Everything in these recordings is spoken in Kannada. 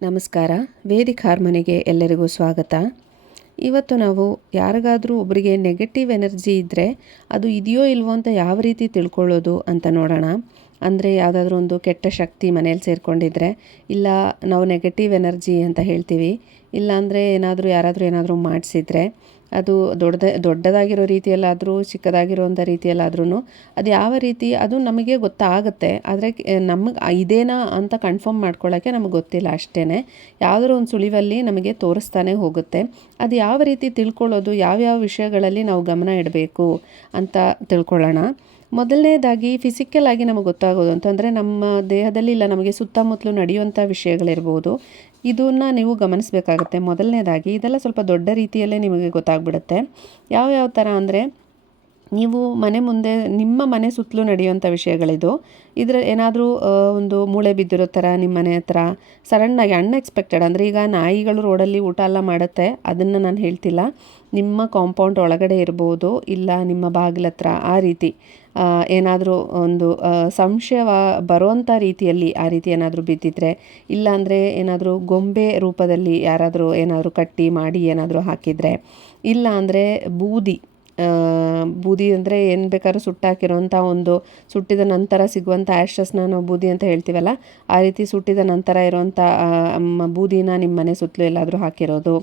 ನಮಸ್ಕಾರ. ವೇದಿಕ್ ಹಾರ್ಮೋನಿಗೆ ಎಲ್ಲರಿಗೂ ಸ್ವಾಗತ. ಇವತ್ತು ನಾವು ಯಾರಿಗಾದರೂ ಒಬ್ಬರಿಗೆ ನೆಗೆಟಿವ್ ಎನರ್ಜಿ ಇದ್ದರೆ ಅದು ಇದೆಯೋ ಇಲ್ವೋ ಅಂತ ಯಾವ ರೀತಿ ತಿಳ್ಕೊಳ್ಳೋದು ಅಂತ ನೋಡೋಣ. ಅಂದರೆ ಯಾವುದಾದ್ರೂ ಒಂದು ಕೆಟ್ಟ ಶಕ್ತಿ ಮನೇಲಿ ಸೇರಿಕೊಂಡಿದ್ರೆ, ಇಲ್ಲ ನಾವು ನೆಗೆಟಿವ್ ಎನರ್ಜಿ ಅಂತ ಹೇಳ್ತೀವಿ, ಇಲ್ಲಾಂದರೆ ಯಾರಾದರೂ ಏನಾದರೂ ಮಾಡಿಸಿದ್ರೆ ಅದು ದೊಡ್ಡದಾಗಿರೋ ರೀತಿಯಲ್ಲಾದರೂ ಚಿಕ್ಕದಾಗಿರೋಂಥ ರೀತಿಯಲ್ಲಾದ್ರೂ ಅದು ಯಾವ ರೀತಿ ಅದು ನಮಗೆ ಗೊತ್ತಾಗುತ್ತೆ. ಆದರೆ ನಮಗೆ ಇದೇನಾ ಅಂತ ಕನ್ಫರ್ಮ್ ಮಾಡ್ಕೊಳ್ಳೋಕ್ಕೆ ನಮಗೆ ಗೊತ್ತಿಲ್ಲ ಅಷ್ಟೇ. ಯಾವುದಾದ್ರು ಒಂದು ಸುಳಿವಲ್ಲಿ ನಮಗೆ ತೋರಿಸ್ತಾನೆ ಹೋಗುತ್ತೆ. ಅದು ಯಾವ ರೀತಿ ತಿಳ್ಕೊಳ್ಳೋದು, ಯಾವ್ಯಾವ ವಿಷಯಗಳಲ್ಲಿ ನಾವು ಗಮನ ಇಡಬೇಕು ಅಂತ ತಿಳ್ಕೊಳ್ಳೋಣ. ಮೊದಲನೇದಾಗಿ ಫಿಸಿಕಲ್ ಆಗಿ ನಮಗೆ ಗೊತ್ತಾಗೋದು ಅಂತಂದರೆ ನಮ್ಮ ದೇಹದಲ್ಲಿ ಇಲ್ಲ ನಮಗೆ ಸುತ್ತಮುತ್ತಲು ನಡೆಯುವಂಥ ವಿಷಯಗಳಿರ್ಬೋದು. ಇದನ್ನು ನೀವು ಗಮನಿಸಬೇಕಾಗತ್ತೆ. ಮೊದಲನೇದಾಗಿ ಇದೆಲ್ಲ ಸ್ವಲ್ಪ ದೊಡ್ಡ ರೀತಿಯಲ್ಲೇ ನಿಮಗೆ ಗೊತ್ತಾಗ್ಬಿಡುತ್ತೆ. ಯಾವ ಥರ ಅಂದರೆ, ನೀವು ಮನೆ ಮುಂದೆ ನಿಮ್ಮ ಮನೆ ಸುತ್ತಲೂ ನಡೆಯುವಂಥ ವಿಷಯಗಳಿದು. ಇದರ ಏನಾದರೂ ಒಂದು ಮೂಳೆ ಬಿದ್ದಿರೋ ಥರ ನಿಮ್ಮ ಮನೆ ಹತ್ರ ಸಡನ್ನಾಗಿ ಅನ್ಎಕ್ಸ್ಪೆಕ್ಟೆಡ್, ಅಂದರೆ ಈಗ ನಾಯಿಗಳು ರೋಡಲ್ಲಿ ಊಟ ಎಲ್ಲ ಮಾಡುತ್ತೆ, ಅದನ್ನು ನಾನು ಹೇಳ್ತಿಲ್ಲ. ನಿಮ್ಮ ಕಾಂಪೌಂಡ್ ಒಳಗಡೆ ಇರ್ಬೋದು, ಇಲ್ಲ ನಿಮ್ಮ ಬಾಗಿಲ ಹತ್ರ ಆ ರೀತಿ ಏನಾದರೂ ಒಂದು ಸಂಶಯ ಬರುವಂಥ ರೀತಿಯಲ್ಲಿ ಆ ರೀತಿ ಏನಾದರೂ ಬಿದ್ದಿದ್ರೆ, ಇಲ್ಲಾಂದರೆ ಏನಾದರೂ ಗೊಂಬೆ ರೂಪದಲ್ಲಿ ಯಾರಾದರೂ ಏನಾದರೂ ಕಟ್ಟಿ ಮಾಡಿ ಏನಾದರೂ ಹಾಕಿದರೆ, ಇಲ್ಲ ಅಂದರೆ ಬೂದಿ ಅಂದರೆ ಏನು ಬೇಕಾದ್ರೂ ಸುಟ್ಟಾಕಿರೋಂಥ ಒಂದು ಸುಟ್ಟಿದ ನಂತರ ಸಿಗುವಂಥ ಆ್ಯಶಸ್ನ ನಾವು ಬೂದಿ ಅಂತ ಹೇಳ್ತೀವಲ್ಲ, ಆ ರೀತಿ ಸುಟ್ಟಿದ ನಂತರ ಇರೋವಂಥ ಬೂದಿನ ನಿಮ್ಮ ಮನೆ ಸುತ್ತಲೂ ಎಲ್ಲಾದರೂ ಹಾಕಿರೋದು,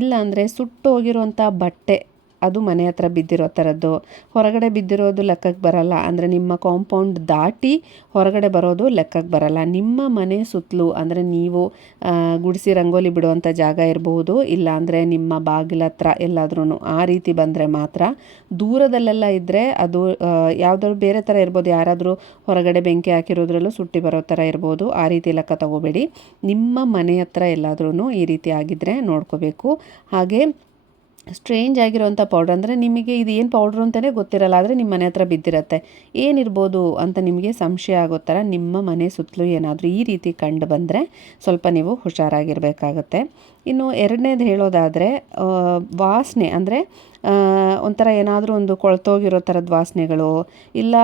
ಇಲ್ಲ ಅಂದರೆ ಸುಟ್ಟು ಹೋಗಿರೋವಂಥ ಬಟ್ಟೆ ಅದು ಮನೆ ಹತ್ರ ಬಿದ್ದಿರೋ ಥರದ್ದು. ಹೊರಗಡೆ ಬಿದ್ದಿರೋದು ಲೆಕ್ಕಕ್ಕೆ ಬರಲ್ಲ, ಅಂದರೆ ನಿಮ್ಮ ಕಾಂಪೌಂಡ್ ದಾಟಿ ಹೊರಗಡೆ ಬರೋದು ಲೆಕ್ಕಕ್ಕೆ ಬರಲ್ಲ. ನಿಮ್ಮ ಮನೆ ಸುತ್ತಲೂ ಅಂದರೆ ನೀವು ಗುಡಿಸಿ ರಂಗೋಲಿ ಬಿಡುವಂಥ ಜಾಗ ಇರಬಹುದು, ಇಲ್ಲ ಅಂದರೆ ನಿಮ್ಮ ಬಾಗಿಲ ಹತ್ರ ಎಲ್ಲಾದ್ರೂ ಆ ರೀತಿ ಬಂದರೆ ಮಾತ್ರ. ದೂರದಲ್ಲೆಲ್ಲ ಇದ್ದರೆ ಅದು ಯಾವುದಾದ್ರು ಬೇರೆ ಥರ ಇರ್ಬೋದು, ಯಾರಾದರೂ ಹೊರಗಡೆ ಬೆಂಕಿ ಹಾಕಿರೋದ್ರಲ್ಲೂ ಸುಟ್ಟಿ ಬರೋ ಥರ ಇರ್ಬೋದು. ಆ ರೀತಿ ಲೆಕ್ಕ ತಗೋಬೇಡಿ. ನಿಮ್ಮ ಮನೆ ಹತ್ರ ಎಲ್ಲಾದ್ರೂ ಈ ರೀತಿ ಆಗಿದ್ದರೆ ನೋಡ್ಕೋಬೇಕು. ಹಾಗೆ ಸ್ಟ್ರೇಂಜ್ ಆಗಿರೋವಂಥ ಪೌಡ್ರ್, ಅಂದರೆ ನಿಮಗೆ ಇದು ಏನು ಪೌಡ್ರು ಅಂತಲೇ ಗೊತ್ತಿರಲ್ಲ, ಆದರೆ ನಿಮ್ಮ ಮನೆ ಹತ್ರ ಬಿದ್ದಿರುತ್ತೆ, ಏನಿರ್ಬೋದು ಅಂತ ನಿಮಗೆ ಸಂಶಯ ಆಗೋ ಥರ ನಿಮ್ಮ ಮನೆ ಸುತ್ತಲೂ ಏನಾದರೂ ಈ ರೀತಿ ಕಂಡು ಬಂದರೆ ಸ್ವಲ್ಪ ನೀವು ಹುಷಾರಾಗಿರಬೇಕಾಗತ್ತೆ. ಇನ್ನು ಎರಡನೇದು ಹೇಳೋದಾದರೆ, ವಾಸನೆ ಅಂದರೆ ಒಂಥರ ಏನಾದರೂ ಒಂದು ಕೊಳ್ತೋಗಿರೋ ಥರದ ವಾಸನೆಗಳು, ಇಲ್ಲ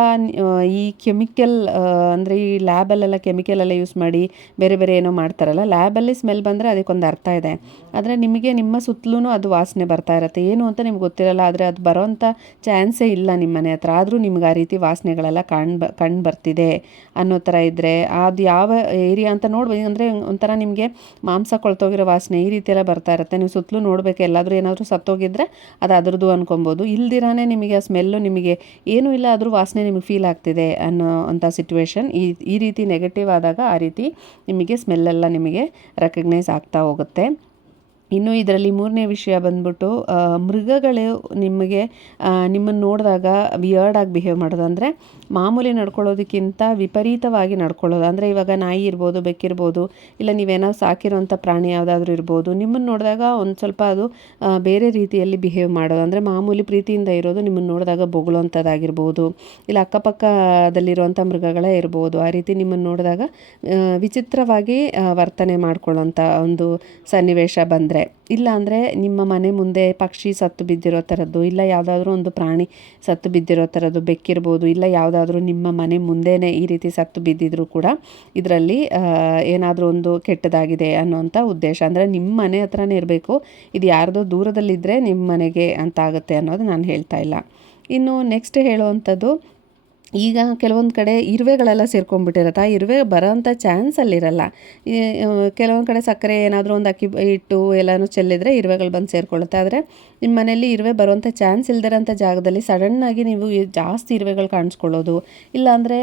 ಈ ಕೆಮಿಕಲ್ ಅಂದರೆ ಈ ಲ್ಯಾಬಲ್ಲೆಲ್ಲ ಕೆಮಿಕಲೆಲ್ಲ ಯೂಸ್ ಮಾಡಿ ಬೇರೆ ಬೇರೆ ಏನೋ ಮಾಡ್ತಾರಲ್ಲ, ಲ್ಯಾಬಲ್ಲಿ ಸ್ಮೆಲ್ ಬಂದರೆ ಅದಕ್ಕೊಂದು ಅರ್ಥ ಇದೆ. ಆದರೆ ನಿಮಗೆ ನಿಮ್ಮ ಸುತ್ತಲೂ ಅದು ವಾಸನೆ ಬರ್ತಾ ಇರುತ್ತೆ, ಏನು ಅಂತ ನಿಮ್ಗೆ ಗೊತ್ತಿರಲ್ಲ, ಆದರೆ ಅದು ಬರೋವಂಥ ಚಾನ್ಸೇ ಇಲ್ಲ ನಿಮ್ಮ ಮನೆ ಹತ್ರ, ಆದರೂ ನಿಮ್ಗೆ ಆ ರೀತಿ ವಾಸನೆಗಳೆಲ್ಲ ಕಂಡು ಬರ್ತಿದೆ ಅನ್ನೋ ಥರ ಇದ್ದರೆ ಅದು ಯಾವ ಏರಿಯಾ ಅಂತ ನೋಡ್ಬೋದು. ಅಂದರೆ ಒಂಥರ ನಿಮಗೆ ಮಾಂಸ ಕೊಳ್ತೋಗಿರೋ ವಾಸನೆ ಈ ರೀತಿ ಎಲ್ಲ ಬರ್ತಾ ಇರುತ್ತೆ. ನೀವು ಸುತ್ತಲೂ ನೋಡಬೇಕು, ಎಲ್ಲಾದರೂ ಏನಾದರೂ ಸತ್ತೋಗಿದ್ರೆ ಅದು ಅದರದ್ದು ಅನ್ಕೊಬೋದು. ಇಲ್ದಿರಾನೇ ನಿಮಗೆ ಆ ಸ್ಮೆಲ್ಲು ನಿಮಗೆ ಏನೂ ಇಲ್ಲ, ಆದರೂ ವಾಸನೆ ನಿಮಗೆ ಫೀಲ್ ಆಗ್ತಿದೆ ಅನ್ನೋ ಅಂಥ ಸಿಚುವೇಶನ್. ಈ ರೀತಿ ನೆಗೆಟಿವ್ ಆದಾಗ ಆ ರೀತಿ ನಿಮಗೆ ಸ್ಮೆಲ್ಲೆಲ್ಲ ನಿಮಗೆ ರೆಕಗ್ನೈಸ್ ಆಗ್ತಾ ಹೋಗುತ್ತೆ. ಇನ್ನು ಇದರಲ್ಲಿ ಮೂರನೇ ವಿಷಯ ಬಂದ್ಬಿಟ್ಟು, ಮೃಗಗಳು ನಿಮ್ಮನ್ನು ನೋಡಿದಾಗ ವಿಯರ್ಡಾಗಿ ಬಿಹೇವ್ ಮಾಡೋದು, ಅಂದರೆ ಮಾಮೂಲಿ ನಡ್ಕೊಳ್ಳೋದಕ್ಕಿಂತ ವಿಪರೀತವಾಗಿ ನಡ್ಕೊಳ್ಳೋದು. ಅಂದರೆ ಇವಾಗ ನಾಯಿ ಇರ್ಬೋದು, ಬೆಕ್ಕಿರ್ಬೋದು, ಇಲ್ಲ ನೀವೇನೋ ಸಾಕಿರೋಂಥ ಪ್ರಾಣಿ ಯಾವುದಾದ್ರೂ ಇರ್ಬೋದು, ನಿಮ್ಮನ್ನು ನೋಡಿದಾಗ ಒಂದು ಸ್ವಲ್ಪ ಅದು ಬೇರೆ ರೀತಿಯಲ್ಲಿ ಬಿಹೇವ್ ಮಾಡೋದು. ಅಂದರೆ ಮಾಮೂಲಿ ಪ್ರೀತಿಯಿಂದ ಇರೋದು ನಿಮ್ಮನ್ನು ನೋಡಿದಾಗ ಬೊಗಳುವಂಥದ್ದಾಗಿರ್ಬೋದು, ಇಲ್ಲ ಅಕ್ಕಪಕ್ಕದಲ್ಲಿರುವಂಥ ಮೃಗಗಳೇ ಇರ್ಬೋದು, ಆ ರೀತಿ ನಿಮ್ಮನ್ನು ನೋಡಿದಾಗ ವಿಚಿತ್ರವಾಗಿ ವರ್ತನೆ ಮಾಡ್ಕೊಳ್ಳೋಂಥ ಒಂದು ಸನ್ನಿವೇಶ ಬಂದರೆ, ಇಲ್ಲ ಅಂದರೆ ನಿಮ್ಮ ಮನೆ ಮುಂದೆ ಪಕ್ಷಿ ಸತ್ತು ಬಿದ್ದಿರೋ ಥರದ್ದು, ಇಲ್ಲ ಯಾವುದಾದ್ರೂ ಒಂದು ಪ್ರಾಣಿ ಸತ್ತು ಬಿದ್ದಿರೋ ಥರದ್ದು, ಬೆಕ್ಕಿರ್ಬೋದು, ಇಲ್ಲ ಯಾವುದಾದ್ರೂ ನಿಮ್ಮ ಮನೆ ಮುಂದೆನೇ ಈ ರೀತಿ ಸತ್ತು ಬಿದ್ದಿದ್ರು ಕೂಡ ಇದರಲ್ಲಿ ಏನಾದರೂ ಒಂದು ಕೆಟ್ಟದಾಗಿದೆ ಅನ್ನೋಂಥ ಉದ್ದೇಶ. ಅಂದರೆ ನಿಮ್ಮ ಮನೆ ಹತ್ರನೇ ಇರಬೇಕು, ಇದು ಯಾರ್ದೋ ದೂರದಲ್ಲಿದ್ದರೆ ನಿಮ್ಮ ಮನೆಗೆ ಅಂತ ಆಗುತ್ತೆ ಅನ್ನೋದು ನಾನು ಹೇಳ್ತಾ ಇಲ್ಲ. ಇನ್ನು ನೆಕ್ಸ್ಟ್ ಹೇಳುವಂಥದ್ದು, ಈಗ ಕೆಲವೊಂದು ಕಡೆ ಇರುವೆಗಳೆಲ್ಲ ಸೇರ್ಕೊಂಡ್ಬಿಟ್ಟಿರುತ್ತೆ, ಆ ಇರುವೆ ಬರೋಂಥ ಚಾನ್ಸಲ್ಲಿರಲ್ಲ. ಕೆಲವೊಂದು ಕಡೆ ಸಕ್ಕರೆ ಏನಾದರೂ ಒಂದು ಅಕ್ಕಿ ಹಿಟ್ಟು ಎಲ್ಲನೂ ಚೆಲ್ಲಿದರೆ ಇರುವೆಗಳು ಬಂದು ಸೇರಿಕೊಳ್ಳುತ್ತೆ. ಆದರೆ ನಿಮ್ಮ ಮನೆಯಲ್ಲಿ ಇರುವೆ ಬರುವಂಥ ಚಾನ್ಸ್ ಇಲ್ದಿರೋಂಥ ಜಾಗದಲ್ಲಿ ಸಡನ್ನಾಗಿ ನೀವು ಜಾಸ್ತಿ ಇರುವೆಗಳು ಕಾಣಿಸ್ಕೊಳ್ಳೋದು, ಇಲ್ಲಾಂದರೆ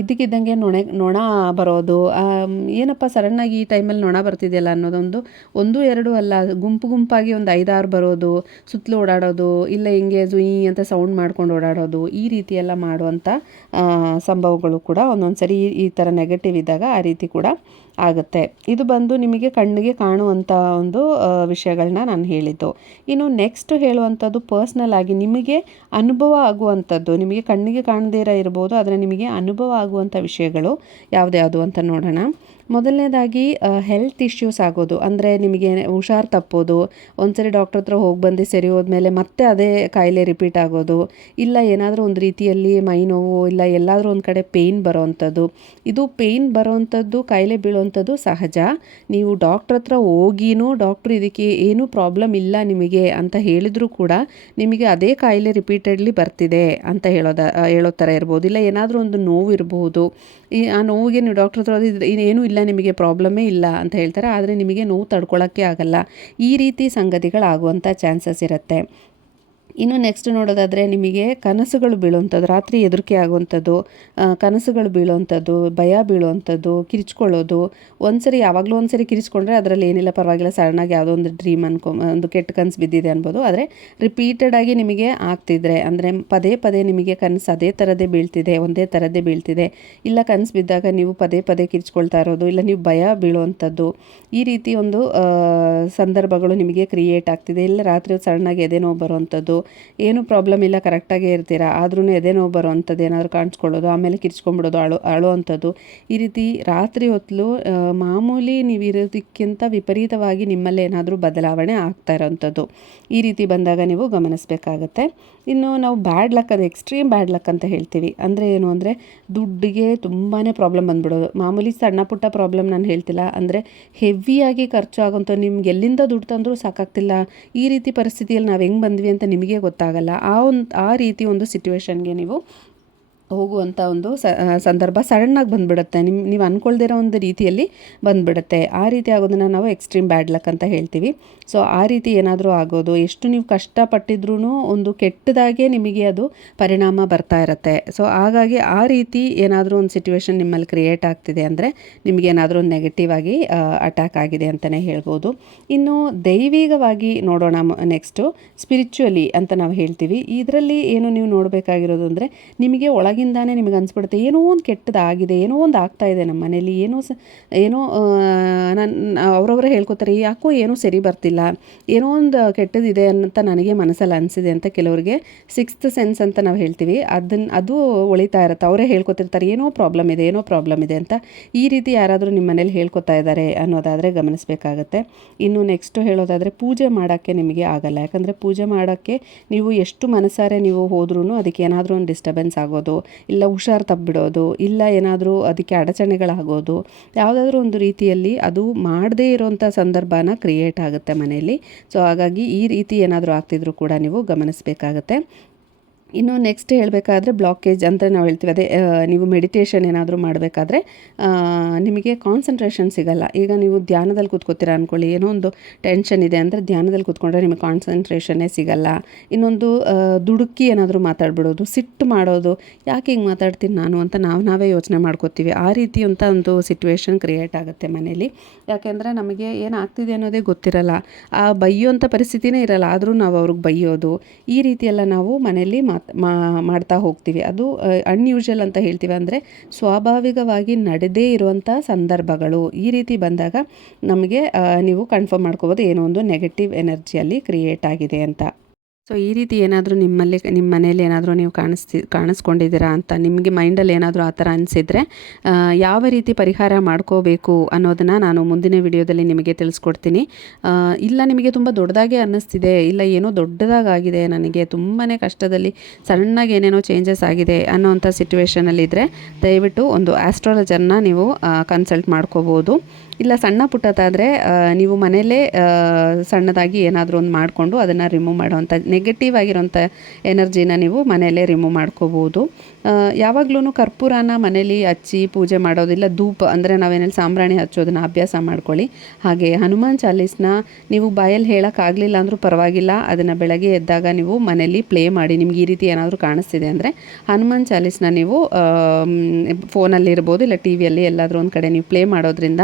ಇದ್ದಕ್ಕಿದ್ದಂಗೆ ನೊಣ ಬರೋದು, ಏನಪ್ಪ ಸಡನ್ನಾಗಿ ಈ ಟೈಮಲ್ಲಿ ನೊಣ ಬರ್ತಿದೆಯಲ್ಲ ಅನ್ನೋದೊಂದು, ಒಂದು ಎರಡು ಅಲ್ಲ, ಗುಂಪಾಗಿ ಒಂದು 5-6 ಬರೋದು, ಸುತ್ತಲೂ ಓಡಾಡೋದು, ಇಲ್ಲ ಹಿಂಗೆ ಜುಯಿ ಅಂತ ಸೌಂಡ್ ಮಾಡ್ಕೊಂಡು ಓಡಾಡೋದು, ಈ ರೀತಿ ಎಲ್ಲ ಮಾಡುವಂಥ ಸಂಭವಗಳು ಕೂಡ ಒಂದೊಂದು ಸರಿ ಈ ಥರ ನೆಗೆಟಿವ್ ಇದ್ದಾಗ ಆ ರೀತಿ ಕೂಡ ಆಗುತ್ತೆ. ಇದು ಬಂದು ನಿಮಗೆ ಕಣ್ಣಿಗೆ ಕಾಣುವಂಥ ಒಂದು ವಿಷಯಗಳನ್ನ ನಾನು ಹೇಳಿದ್ದು. ಇನ್ನು ನೆಕ್ಸ್ಟ್ ಹೇಳುವಂಥದ್ದು ಪರ್ಸ್ನಲ್ ಆಗಿ ನಿಮಗೆ ಅನುಭವ ಆಗುವಂಥದ್ದು, ನಿಮಗೆ ಕಣ್ಣಿಗೆ ಕಾಣದೇ ಇರ್ಬೋದು, ಆದರೆ ನಿಮಗೆ ಅನುಭವ ಆಗುವಂಥ ವಿಷಯಗಳು ಯಾವ್ದ್ಯಾವುದು ಅಂತ ನೋಡೋಣ. ಮೊದಲನೇದಾಗಿ ಹೆಲ್ತ್ ಇಶ್ಯೂಸ್ ಆಗೋದು, ಅಂದರೆ ನಿಮಗೆ ಹುಷಾರು ತಪ್ಪೋದು, ಒಂದ್ಸರಿ ಡಾಕ್ಟ್ರ್ ಹತ್ರ ಹೋಗಿ ಬಂದು ಸರಿ ಹೋದ್ಮೇಲೆ ಮತ್ತೆ ಅದೇ ಕಾಯಿಲೆ ರಿಪೀಟ್ ಆಗೋದು, ಇಲ್ಲ ಏನಾದರೂ ಒಂದು ರೀತಿಯಲ್ಲಿ ಮೈ ನೋವು, ಇಲ್ಲ ಎಲ್ಲಾದರೂ ಒಂದು ಕಡೆ ಪೇಯ್ನ್ ಬರೋವಂಥದ್ದು. ಇದು ಪೇಯ್ನ್ ಬರೋವಂಥದ್ದು, ಕಾಯಿಲೆ ಬೀಳೋ ಬೀಳೋವಂಥದ್ದು ಸಹಜ. ನೀವು ಡಾಕ್ಟ್ರ್ ಹತ್ರ ಹೋಗಿನೂ ಡಾಕ್ಟ್ರು ಇದಕ್ಕೆ ಏನೂ ಪ್ರಾಬ್ಲಮ್ ಇಲ್ಲ ನಿಮಗೆ ಅಂತ ಹೇಳಿದರೂ ಕೂಡ ನಿಮಗೆ ಅದೇ ಕಾಯಿಲೆ ರಿಪೀಟೆಡ್ಲಿ ಬರ್ತಿದೆ ಅಂತ ಹೇಳೋ ಥರ ಇರ್ಬೋದು. ಇಲ್ಲ ಏನಾದರೂ ಒಂದು ನೋವು ಇರಬಹುದು. ಆ ನೋವಿಗೆ ನೀವು ಡಾಕ್ಟ್ರ್ ಹತ್ರ ಹೋದ್ರೆ ಏನೂ ಇಲ್ಲ, ನಿಮಗೆ ಪ್ರಾಬ್ಲಮ್ಮೇ ಇಲ್ಲ ಅಂತ ಹೇಳ್ತಾರೆ. ಆದರೆ ನಿಮಗೆ ನೋವು ತಡ್ಕೊಳ್ಳೋಕ್ಕೆ ಆಗಲ್ಲ. ಈ ರೀತಿ ಸಂಗತಿಗಳಾಗುವಂಥ ಚಾನ್ಸಸ್ ಇರುತ್ತೆ. ಇನ್ನು ನೆಕ್ಸ್ಟ್ ನೋಡೋದಾದರೆ ನಿಮಗೆ ಕನಸುಗಳು ಬೀಳುವಂಥದ್ದು, ರಾತ್ರಿ ಹೆದರಿಕೆ ಆಗುವಂಥದ್ದು, ಕನಸುಗಳು ಬೀಳುವಂಥದ್ದು, ಭಯ ಬೀಳುವಂಥದ್ದು, ಕಿರಿಚ್ಕೊಳ್ಳೋದು. ಯಾವಾಗಲೂ ಒಂದ್ಸರಿ ಕಿರಿಚ್ಕೊಂಡ್ರೆ ಅದರಲ್ಲಿ ಏನಿಲ್ಲ, ಪರವಾಗಿಲ್ಲ, ಸಡನ್ನಾಗಿ ಯಾವುದೋ ಒಂದು ಡ್ರೀಮ್ ಒಂದು ಕೆಟ್ಟ ಕನಸು ಬಿದ್ದಿದೆ ಅನ್ಬೋದು. ಆದರೆ ರಿಪೀಟೆಡಾಗಿ ನಿಮಗೆ ಆಗ್ತಿದ್ರೆ, ಅಂದರೆ ಪದೇ ಪದೇ ನಿಮಗೆ ಕನಸು ಅದೇ ಥರದ್ದೇ ಬೀಳ್ತಿದೆ, ಒಂದೇ ಥರದ್ದೇ ಬೀಳ್ತಿದೆ, ಇಲ್ಲ ಕನಸು ಬಿದ್ದಾಗ ನೀವು ಪದೇ ಪದೇ ಕಿರಿಚ್ಕೊಳ್ತಾ ಇರೋದು, ಇಲ್ಲ ನೀವು ಭಯ ಬೀಳುವಂಥದ್ದು, ಈ ರೀತಿ ಒಂದು ಸಂದರ್ಭಗಳು ನಿಮಗೆ ಕ್ರಿಯೇಟ್ ಆಗ್ತಿದೆ. ಇಲ್ಲ ರಾತ್ರಿ ಸಡನ್ನಾಗಿ ಎದೆ ನೋವು ಬರುವಂಥದ್ದು, ಏನು ಪ್ರಾಬ್ಲಮ್ ಇಲ್ಲ, ಕರೆಕ್ಟಾಗೇ ಇರ್ತೀರಾ, ಆದ್ರೂ ಎದೆ ನೋವು ಬರೋವಂಥದ್ದು ಏನಾದರೂ ಕಾಣಿಸ್ಕೊಳ್ಳೋದು, ಆಮೇಲೆ ಕಿರ್ಚ್ಕೊಂಡ್ಬಿಡೋದು, ಅಳುವಂಥದ್ದು. ಈ ರೀತಿ ರಾತ್ರಿ ಹೊತ್ತು ಮಾಮೂಲಿ ನೀವು ಇರೋದಕ್ಕಿಂತ ವಿಪರೀತವಾಗಿ ನಿಮ್ಮಲ್ಲಿ ಏನಾದರೂ ಬದಲಾವಣೆ ಆಗ್ತಾ ಇರೋವಂಥದ್ದು. ಈ ರೀತಿ ಬಂದಾಗ ನೀವು ಗಮನಿಸಬೇಕಾಗತ್ತೆ. ಇನ್ನು ನಾವು ಬ್ಯಾಡ್ ಲಕ್, ಅದು ಎಕ್ಸ್ಟ್ರೀಮ್ ಬ್ಯಾಡ್ ಲಕ್ ಅಂತ ಹೇಳ್ತೀವಿ. ಅಂದರೆ ಏನು ಅಂದರೆ ದುಡ್ಡಿಗೆ ತುಂಬಾ ಪ್ರಾಬ್ಲಮ್ ಬಂದ್ಬಿಡೋದು. ಮಾಮೂಲಿ ಸಣ್ಣ ಪುಟ್ಟ ಪ್ರಾಬ್ಲಮ್ ನಾನು ಹೇಳ್ತಿಲ್ಲ, ಅಂದರೆ ಹೆವಿಯಾಗಿ ಖರ್ಚು ಆಗೋಂಥ, ನಿಮ್ಗೆ ಎಲ್ಲಿಂದ ದುಡ್ಡು ತಂದರೂ ಸಾಕಾಗ್ತಿಲ್ಲ, ಈ ರೀತಿ ಪರಿಸ್ಥಿತಿಯಲ್ಲಿ ನಾವು ಹೆಂಗೆ ಬಂದ್ವಿ ಅಂತ ನಿಮಗೆ ಗೊತ್ತಾಗಲ್ಲ. ಆ ರೀತಿ ಒಂದು ಸಿಚುವೇಶನ್ಗೆ ನೀವು ಹೋಗುವಂಥ ಒಂದು ಸಂದರ್ಭ ಸಡನ್ನಾಗಿ ಬಂದುಬಿಡುತ್ತೆ. ನೀವು ಅಂದ್ಕೊಳ್ದಿರೋ ಒಂದು ರೀತಿಯಲ್ಲಿ ಬಂದುಬಿಡುತ್ತೆ. ಆ ರೀತಿ ಆಗೋದನ್ನು ನಾವು ಎಕ್ಸ್ಟ್ರೀಮ್ ಬ್ಯಾಡ್ ಲಕ್ ಅಂತ ಹೇಳ್ತೀವಿ. ಸೊ ಆ ರೀತಿ ಏನಾದರೂ ಆಗೋದು, ಎಷ್ಟು ನೀವು ಕಷ್ಟಪಟ್ಟಿದ್ರೂ ಒಂದು ಕೆಟ್ಟದಾಗೆ ನಿಮಗೆ ಅದು ಪರಿಣಾಮ ಬರ್ತಾ ಇರುತ್ತೆ. ಸೊ ಹಾಗಾಗಿ ಆ ರೀತಿ ಏನಾದರೂ ಒಂದು ಸಿಚುವೇಶನ್ ನಿಮ್ಮಲ್ಲಿ ಕ್ರಿಯೇಟ್ ಆಗ್ತಿದೆ ಅಂದರೆ ನಿಮಗೇನಾದರೂ ಒಂದು ನೆಗೆಟಿವ್ ಆಗಿ ಅಟ್ಯಾಕ್ ಆಗಿದೆ ಅಂತಲೇ ಹೇಳ್ಬೋದು. ಇನ್ನು ದೈವಿಕವಾಗಿ ನೋಡೋಣ. ನೆಕ್ಸ್ಟು ಸ್ಪಿರಿಚುವಲಿ ಅಂತ ನಾವು ಹೇಳ್ತೀವಿ. ಇದರಲ್ಲಿ ಏನು ನೀವು ನೋಡಬೇಕಾಗಿರೋದು ಅಂದರೆ, ನಿಮಗೆ ಒಳಗಿಂದಾನೇ ನಿಮಗೆ ಅನಿಸ್ಬಿಡುತ್ತೆ ಏನೋ ಒಂದು ಕೆಟ್ಟದಾಗಿದೆ, ಏನೋ ಒಂದು ಆಗ್ತಾ ಇದೆ ನಮ್ಮ ಮನೇಲಿ, ಏನೋ ಅವರವರೇ ಹೇಳ್ಕೊತಾರೆ, ಯಾಕೋ ಏನೋ ಸರಿ ಬರ್ತಿಲ್ಲ, ಏನೋ ಒಂದು ಕೆಟ್ಟದಿದೆ ಅಂತ ನನಗೆ ಮನಸ್ಸಲ್ಲಿ ಅನಿಸಿದೆ ಅಂತ ಕೆಲವರಿಗೆ ಸಿಕ್ಸ್ತ್ ಸೆನ್ಸ್ ಅಂತ ನಾವು ಹೇಳ್ತೀವಿ, ಅದು ಒಳಿತಾ ಇರುತ್ತೆ. ಅವರೇ ಹೇಳ್ಕೊತಿರ್ತಾರೆ ಏನೋ ಪ್ರಾಬ್ಲಮ್ ಇದೆ ಅಂತ. ಈ ರೀತಿ ಯಾರಾದರೂ ನಿಮ್ಮ ಮನೇಲಿ ಹೇಳ್ಕೊತಾ ಇದ್ದಾರೆ ಅನ್ನೋದಾದರೆ ಗಮನಿಸಬೇಕಾಗತ್ತೆ. ಇನ್ನು ನೆಕ್ಸ್ಟು ಹೇಳೋದಾದರೆ, ಪೂಜೆ ಮಾಡೋಕ್ಕೆ ನಿಮಗೆ ಆಗಲ್ಲ. ಯಾಕಂದರೆ ಪೂಜೆ ಮಾಡೋಕ್ಕೆ ನೀವು ಎಷ್ಟು ಮನಸಾರೆ ನೀವು ಹೋದ್ರೂ ಅದಕ್ಕೆ ಏನಾದರೂ ಒಂದು ಡಿಸ್ಟರ್ಬೆನ್ಸ್ ಆಗೋದು, ಇಲ್ಲ ಹುಷಾರು ತಪ್ಪಿಬಿಡೋದು, ಇಲ್ಲ ಏನಾದರೂ ಅದಕ್ಕೆ ಅಡಚಣೆಗಳಾಗೋದು, ಯಾವುದಾದ್ರೂ ಒಂದು ರೀತಿಯಲ್ಲಿ ಅದು ಮಾಡದೇ ಇರೋವಂಥ ಸಂದರ್ಭನ ಕ್ರಿಯೇಟ್ ಆಗುತ್ತೆ ಮನೆಯಲ್ಲಿ. ಸೊ ಹಾಗಾಗಿ ಈ ರೀತಿ ಏನಾದರೂ ಆಗ್ತಿದ್ರೂ ಕೂಡ ನೀವು ಗಮನಿಸಬೇಕಾಗತ್ತೆ. ಇನ್ನು ನೆಕ್ಸ್ಟ್ ಹೇಳಬೇಕಾದ್ರೆ ಬ್ಲಾಕೇಜ್ ಅಂತ ನಾವು ಹೇಳ್ತೀವಿ. ಅದೇ ನೀವು ಮೆಡಿಟೇಷನ್ ಏನಾದರೂ ಮಾಡಬೇಕಾದ್ರೆ ನಿಮಗೆ ಕಾನ್ಸಂಟ್ರೇಷನ್ ಸಿಗಲ್ಲ. ಈಗ ನೀವು ಧ್ಯಾನದಲ್ಲಿ ಕೂತ್ಕೋತೀರ ಅಂದ್ಕೊಳ್ಳಿ, ಏನೋ ಒಂದು ಟೆನ್ಷನ್ ಇದೆ ಅಂದರೆ ಧ್ಯಾನದಲ್ಲಿ ಕೂತ್ಕೊಂಡ್ರೆ ನಿಮಗೆ ಕಾನ್ಸಂಟ್ರೇಷನ್ನೇ ಸಿಗಲ್ಲ. ಇನ್ನೊಂದು ದುಡುಕಿ ಏನಾದರೂ ಮಾತಾಡ್ಬಿಡೋದು, ಸಿಟ್ಟು ಮಾಡೋದು, ಯಾಕೆ ಹಿಂಗೆ ಮಾತಾಡ್ತೀನಿ ನಾನು ಅಂತ ನಾವೇ ಯೋಚನೆ ಮಾಡ್ಕೋತೀವಿ. ಆ ರೀತಿ ಅಂತ ಒಂದು ಸಿಚುವೇಶನ್ ಕ್ರಿಯೇಟ್ ಆಗುತ್ತೆ ಮನೇಲಿ. ಯಾಕೆಂದರೆ ನಮಗೆ ಏನಾಗ್ತಿದೆ ಅನ್ನೋದೇ ಗೊತ್ತಿರಲ್ಲ, ಆ ಬೈಯೋಂಥ ಪರಿಸ್ಥಿತಿನೇ ಇರಲ್ಲ, ಆದರೂ ನಾವು ಅವ್ರಿಗೆ ಬೈಯೋದು, ಈ ರೀತಿಯೆಲ್ಲ ನಾವು ಮನೇಲಿ ಮಾಡ್ತಾ ಹೋಗ್ತೀವಿ. ಅದು ಅನ್ಯೂಶುವಲ್ ಅಂತ ಹೇಳ್ತೀವಿ. ಅಂದರೆ ಸ್ವಾಭಾವಿಕವಾಗಿ ನಡೆದೇ ಇರುವಂಥ ಸಂದರ್ಭಗಳು. ಈ ರೀತಿ ಬಂದಾಗ ನಮಗೆ ನೀವು ಕನ್ಫರ್ಮ್ ಮಾಡ್ಕೋಬೋದು ಏನೋ ಒಂದು ನೆಗೆಟಿವ್ ಎನರ್ಜಿಯಲ್ಲಿ ಕ್ರಿಯೇಟ್ ಆಗಿದೆ ಅಂತ. ಸೊ ಈ ರೀತಿ ಏನಾದರೂ ನಿಮ್ಮ ಮನೇಲಿ ಏನಾದರೂ ನೀವು ಕಾಣಿಸ್ಕೊಂಡಿದ್ದೀರಾ ಅಂತ ನಿಮಗೆ ಮೈಂಡಲ್ಲಿ ಏನಾದರೂ ಆ ಥರ ಅನಿಸಿದರೆ ಯಾವ ರೀತಿ ಪರಿಹಾರ ಮಾಡ್ಕೋಬೇಕು ಅನ್ನೋದನ್ನು ನಾನು ಮುಂದಿನ ವಿಡಿಯೋದಲ್ಲಿ ನಿಮಗೆ ತಿಳಿಸ್ಕೊಡ್ತೀನಿ. ಇಲ್ಲ ನಿಮಗೆ ತುಂಬ ದೊಡ್ಡದಾಗೆ ಅನ್ನಿಸ್ತಿದೆ, ಇಲ್ಲ ಏನೋ ದೊಡ್ಡದಾಗಿದೆ, ನನಗೆ ತುಂಬಾ ಕಷ್ಟದಲ್ಲಿ ಸಣ್ಣಗೆ ಏನೇನೋ ಚೇಂಜಸ್ ಆಗಿದೆ ಅನ್ನೋವಂಥ ಸಿಚುವೇಷನಲ್ಲಿದ್ದರೆ ದಯವಿಟ್ಟು ಒಂದು ಆಸ್ಟ್ರಾಲಜರ್ನ ನೀವು ಕನ್ಸಲ್ಟ್ ಮಾಡ್ಕೋಬೋದು. ಇಲ್ಲ ಸಣ್ಣ ಪುಟ್ಟದಾದರೆ ನೀವು ಮನೆಯಲ್ಲೇ ಸಣ್ಣದಾಗಿ ಏನಾದರೂ ಒಂದು ಮಾಡಿಕೊಂಡು ಅದನ್ನು ರಿಮೂವ್ ಮಾಡೋವಂಥ ನೆಗೆಟಿವ್ ಆಗಿರೋಂಥ ಎನರ್ಜಿನ ನೀವು ಮನೆಯಲ್ಲೇ ರಿಮೂವ್ ಮಾಡ್ಕೋಬೋದು. ಯಾವಾಗಲೂ ಕರ್ಪೂರನ ಮನೇಲಿ ಹಚ್ಚಿ ಪೂಜೆ ಮಾಡೋದಿಲ್ಲ, ಧೂಪ ಅಂದರೆ ನಾವೇನಲ್ಲಿ ಸಾಂಬ್ರಾಣಿ ಹಚ್ಚೋದನ್ನ ಅಭ್ಯಾಸ ಮಾಡ್ಕೊಳ್ಳಿ. ಹಾಗೆ ಹನುಮಾನ್ ಚಾಲೀಸ್ನ ನೀವು ಬಾಯಲ್ಲಿ ಹೇಳೋಕ್ಕಾಗಲಿಲ್ಲ ಅಂದರೂ ಪರವಾಗಿಲ್ಲ, ಅದನ್ನು ಬೆಳಗ್ಗೆ ಎದ್ದಾಗ ನೀವು ಮನೇಲಿ ಪ್ಲೇ ಮಾಡಿ. ನಿಮ್ಗೆ ಈ ರೀತಿ ಏನಾದರೂ ಕಾಣಿಸ್ತಿದೆ ಅಂದರೆ ಹನುಮಾನ್ ಚಾಲೀಸ್ನ ನೀವು ಫೋನಲ್ಲಿರ್ಬೋದು ಇಲ್ಲ ಟಿ ವಿಯಲ್ಲಿ ಎಲ್ಲಾದರೂ ಒಂದು ಕಡೆ ನೀವು ಪ್ಲೇ ಮಾಡೋದ್ರಿಂದ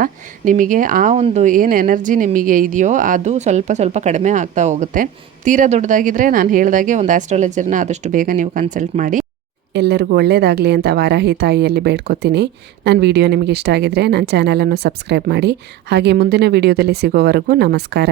ನಿಮಗೆ ಆ ಒಂದು ಏನು ಎನರ್ಜಿ ನಿಮಗೆ ಇದೆಯೋ ಅದು ಸ್ವಲ್ಪ ಸ್ವಲ್ಪ ಕಡಿಮೆ ಆಗ್ತಾ ಹೋಗುತ್ತೆ. ತೀರಾ ದೊಡ್ಡದಾಗಿದ್ದರೆ ನಾನು ಹೇಳಿದಾಗೆ ಒಂದು ಆಸ್ಟ್ರಾಲಜರ್ನ ಆದಷ್ಟು ಬೇಗ ನೀವು ಕನ್ಸಲ್ಟ್ ಮಾಡಿ. ಎಲ್ಲರಿಗೂ ಒಳ್ಳೆಯದಾಗಲಿ ಅಂತ ವಾರಾಹಿ ತಾಯಿಯಲ್ಲಿ ಬೇಡ್ಕೊತೀನಿ. ನನ್ನ ವಿಡಿಯೋ ನಿಮಗೆ ಇಷ್ಟ ಆಗಿದರೆ ನನ್ನ ಚಾನಲನ್ನು ಸಬ್ಸ್ಕ್ರೈಬ್ ಮಾಡಿ. ಹಾಗೆ ಮುಂದಿನ ವಿಡಿಯೋದಲ್ಲಿ ಸಿಗೋವರೆಗೂ ನಮಸ್ಕಾರ.